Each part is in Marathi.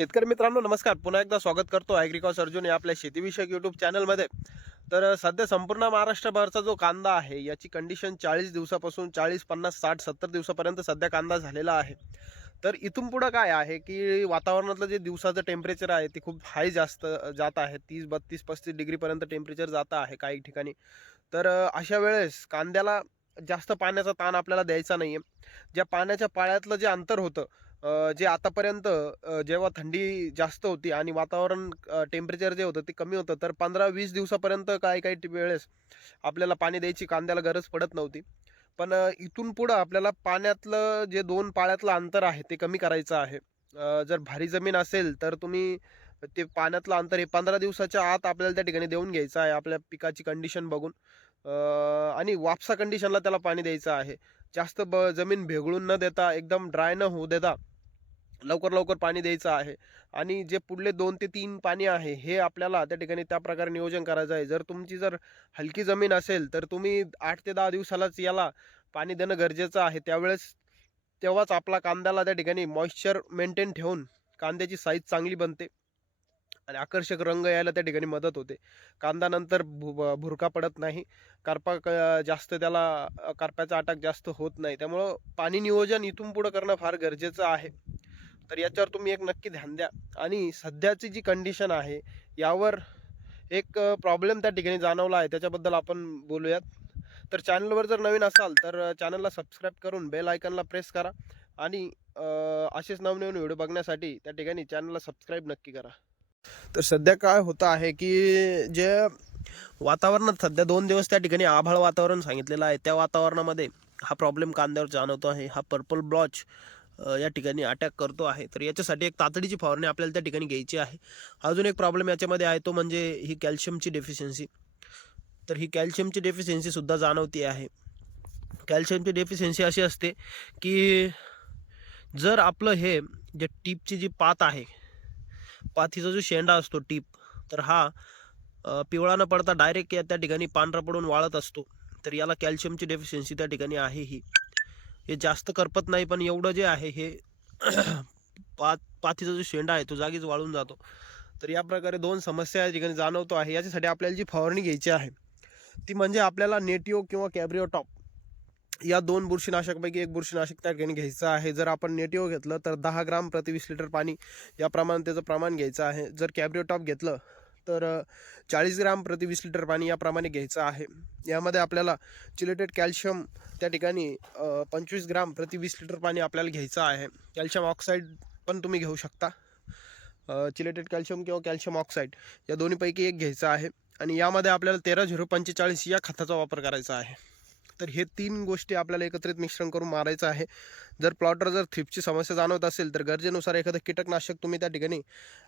शेतकरी मित्रांनो नमस्कार. पुन्हा एकदा स्वागत करतो ॲग्रिकॉस अर्जुन या आपल्या शेतीविषयक यूट्यूब चॅनलमध्ये तर सध्या संपूर्ण महाराष्ट्रभरचा जो कांदा आहे याची कंडिशन चाळीस दिवसापासून चाळीस पन्नास साठ सत्तर दिवसापर्यंत सध्या कांदा झालेला आहे. तर इथून पुढं काय आहे की वातावरणातलं जे दिवसाचं टेम्परेचर आहे ते खूप हाय जास्त जात आहे. तीस बत्तीस पस्तीस डिग्रीपर्यंत टेम्परेचर जात आहे काही ठिकाणी. तर अशा वेळेस कांद्याला जास्त पाण्याचा ताण आपल्याला द्यायचा नाही आहे ज्या पाण्याच्या पाळ्यातलं जे अंतर होतं जे आतापर्यंत जेव्हा थंडी जास्त होती आणि वातावरण टेम्परेचर जे होतं ते कमी होतं तर पंधरा वीस दिवसापर्यंत काही काही वेळेस आपल्याला पाणी द्यायची कांद्याला गरज पडत नव्हती. पण इथून पुढं आपल्याला पाण्यातलं जे दोन पाळ्यातलं अंतर आहे ते कमी करायचं आहे. जर भारी जमीन असेल तर तुम्ही ते पाण्यातलं अंतर हे पंधरा दिवसाच्या आत आपल्याला त्या ठिकाणी देऊन घ्यायचं आहे आपल्या पिकाची कंडिशन बघून. आणि वापसा कंडिशनला त्याला पाणी द्यायचं आहे. जास्त ब जमीन भेगळून न देता एकदम ड्राय न होऊ देता लवकर लवकर पाणी द्यायचं आहे. आणि जे पुढले दोन ते तीन पाणी आहे हे आपल्याला त्या ठिकाणी त्या प्रकारे नियोजन करायचं आहे. जर तुमची जर हलकी जमीन असेल तर तुम्ही आठ ते दहा दिवसालाच याला पाणी देणं गरजेचं आहे. त्यावेळेस तेव्हाच आपला कांद्याला त्या ठिकाणी मॉइश्चर मेंटेन ठेवून कांद्याची साईज चांगली बनते. आणि आकर्षक रंग यायला त्या ठिकाणी मदत होते. कांदा नंतर भु भुरका पडत नाही. करपा जास्त त्याला कारप्याचा करप्याचा अटॅक जास्त होत नाही. त्यामुळं पाणी नियोजन इथून पुढं करणं फार गरजेचं आहे. तर याच्यावर तुम्ही एक नक्की ध्यान द्या. आणि सध्याची जी कंडिशन आहे यावर एक प्रॉब्लेम त्या ठिकाणी जाणवला आहे. त्याच्याबद्दल आपण बोलूयात. तर चॅनलवर जर नवीन असाल तर चॅनलला सबस्क्राईब करून बेल आयकनला प्रेस करा. आणि असेच नवनवीन व्हिडिओ बघण्यासाठी त्या ठिकाणी चॅनलला सबस्क्राईब नक्की करा. तर सध्या काय होतं आहे की जे वातावरणात सध्या दोन दिवस त्या ठिकाणी आभाळ वातावरण सांगितलेलं आहे. त्या वातावरणामध्ये हा प्रॉब्लेम कांद्यावर जाणवतो आहे. हा पर्पल ब्लॉच या ठिकाणी अटॅक करतो आहे. तर याच्यासाठी एक तातडीची फवारणी आपल्याला त्या ठिकाणी घ्यायची आहे. अजून एक प्रॉब्लेम याच्यामध्ये आहे तो म्हणजे ही कॅल्शियमची डेफिशियन्सी तर ही कॅल्शियमची डेफिशियन्सी सुद्धा जाणवती आहे. कॅल्शियमची डेफिशियन्सी अशी असते की जर आपलं हे जे टीपची जी पात आहे पाथीचा जो शेंडा असतो टीप तर हा पिवळा न पडता डायरेक्ट त्या ठिकाणी पांढरा पडून वाळत असतो. तर याला कॅल्शियमची डेफिशियन्सी त्या ठिकाणी आहे ही. हे जास्त करपत नाही पण एवढं जे आहे हे पात पाथीचा जो शेंडा आहे तो जागीच वाळून जातो. तर या प्रकारे दोन समस्या या ठिकाणी जाणवतो आहे. याच्यासाठी आपल्याला जी फवारणी घ्यायची आहे ती म्हणजे आपल्याला नेटिओ किंवा कॅब्रिओ टॉप या दोन बुरशीनाशकपैकी एक बुरशीनाशक त्या ठिकाणी घ्यायचं आहे. जर आपण नेटिओ घेतलं तर दहा ग्राम प्रति वीस लिटर पाणी या प्रमाणात त्याचं प्रमाण घ्यायचं आहे. जर कॅब्रिओ टॉप घेतलं तर चाळीस ग्राम प्रति वीस लिटर पाणी याप्रमाणे घ्यायचं आहे. यामध्ये आपल्याला चिलेटेड कॅल्शियम त्या ठिकाणी पंचवीस ग्राम प्रति वीस लिटर पाणी आपल्याला घ्यायचं आहे. कॅल्शियम ऑक्साईड पण तुम्ही घेऊ शकता. चिलेटेड कॅल्शियम किंवा कॅल्शियम ऑक्साईड या दोन्हीपैकी एक घ्यायचं आहे. आणि यामध्ये आपल्याला तेरा झिरो पंचेचाळीस या खताचा वापर करायचा आहे. तर हे तीन गोष्टी आपल्याला एकत्रित मिश्रण करून मारायचं आहे. जर प्लॉटर जर थ्रिपची समस्या जाणवत असेल तर गरजेनुसार एखादं कीटकनाशक तुम्ही त्या ठिकाणी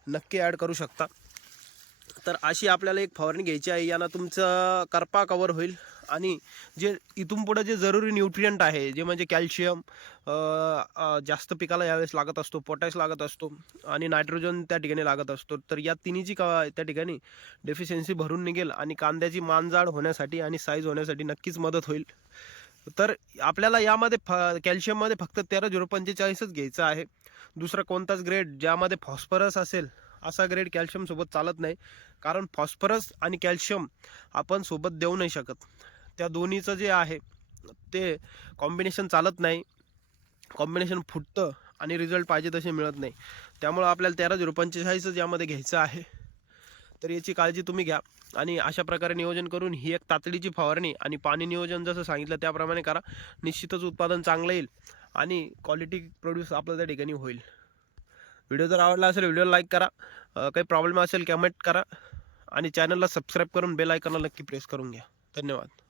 नक्की ॲड करू शकता. तर अशी आपल्याला एक फवारणी घ्यायची आहे. यानं तुमचं करपा कवर होईल. आणि जे इथून पुढं जे जरुरी न्यूट्रियंट आहे जे म्हणजे कॅल्शियम जास्त पिकाला यावेळेस लागत असतो पोटॅश लागत असतो आणि नायट्रोजन त्या ठिकाणी लागत असतो. तर या तिन्हीची का त्या ठिकाणी डेफिशियन्सी भरून निघेल आणि कांद्याची मानजाड होण्यासाठी आणि साईज होण्यासाठी नक्कीच मदत होईल. तर आपल्याला यामध्ये फ कॅल्शियममध्ये फक्त तेरा झिरो पंचेचाळीसच घ्यायचं आहे. दुसरा कोणताच ग्रेड ज्यामध्ये फॉस्फरस असेल असा ग्रेड कॅल्शियम सोबत चालत नाही. कारण फॉस्फरस आणि कॅल्शियम आपण सोबत देऊ नाही शकत. त्या दोन्हीचं जे आहे ते कॉम्बिनेशन चालत नाही. कॉम्बिनेशन फुटतं आणि रिझल्ट पाहिजे तसे मिळत नाही. त्यामुळं आपल्याला तेरा झिरो पंचेचाळीसच यामध्ये घ्यायचं आहे. तर याची काळजी तुम्ही घ्या आणि अशा प्रकारे नियोजन करून ही एक तातडीची फवारणी आणि पाणी नियोजन जसं सांगितलं त्याप्रमाणे करा. निश्चितच उत्पादन चांगलं येईल आणि क्वालिटी प्रोड्यूस आपलं त्या ठिकाणी होईल. व्हिडिओ जर आवडला असेल व्हिडिओला लाईक करा. काही प्रॉब्लेम असेल कमेंट करा. आणि चॅनलला सबस्क्राईब करून बेल आयकॉनला नक्की प्रेस करून घ्या. धन्यवाद.